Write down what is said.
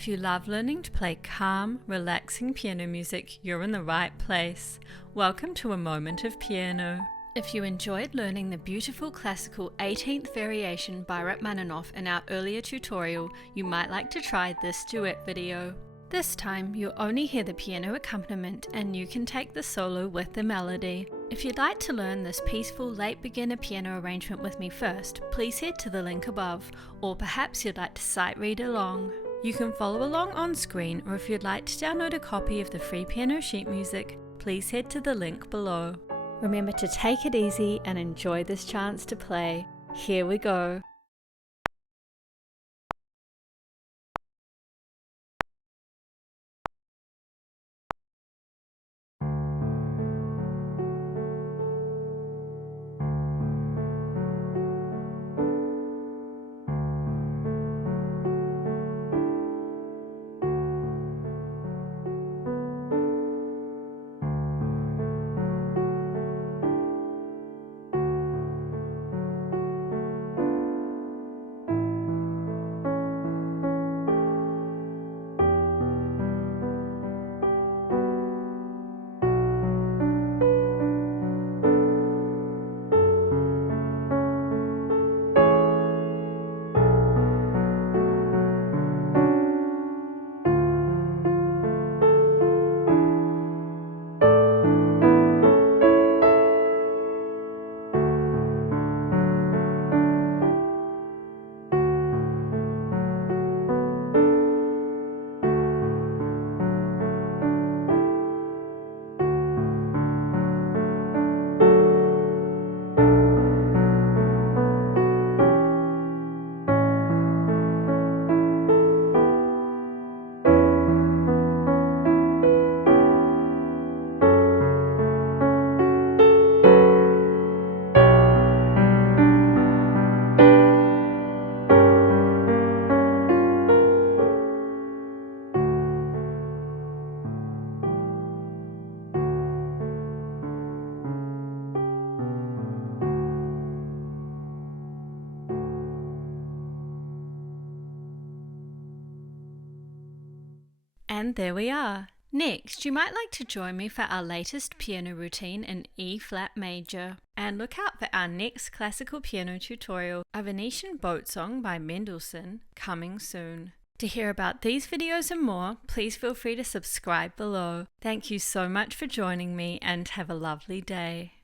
If you love learning to play calm, relaxing piano music, you're in the right place. Welcome to A Moment of Piano. If you enjoyed learning the beautiful classical 18th Variation by Rachmaninov in our earlier tutorial, you might like to try this duet video. This time, you'll only hear the piano accompaniment and you can take the solo with the melody. If you'd like to learn this peaceful late beginner piano arrangement with me first, please head to the link above, or perhaps you'd like to sight read along. You can follow along on screen, or if you'd like to download a copy of the free piano sheet music, please head to the link below. Remember to take it easy and enjoy this chance to play. Here we go. And there we are. Next, you might like to join me for our latest piano routine in E-flat major. And look out for our next classical piano tutorial, a Venetian boat song by Mendelssohn, coming soon. To hear about these videos and more, please feel free to subscribe below. Thank you so much for joining me and have a lovely day.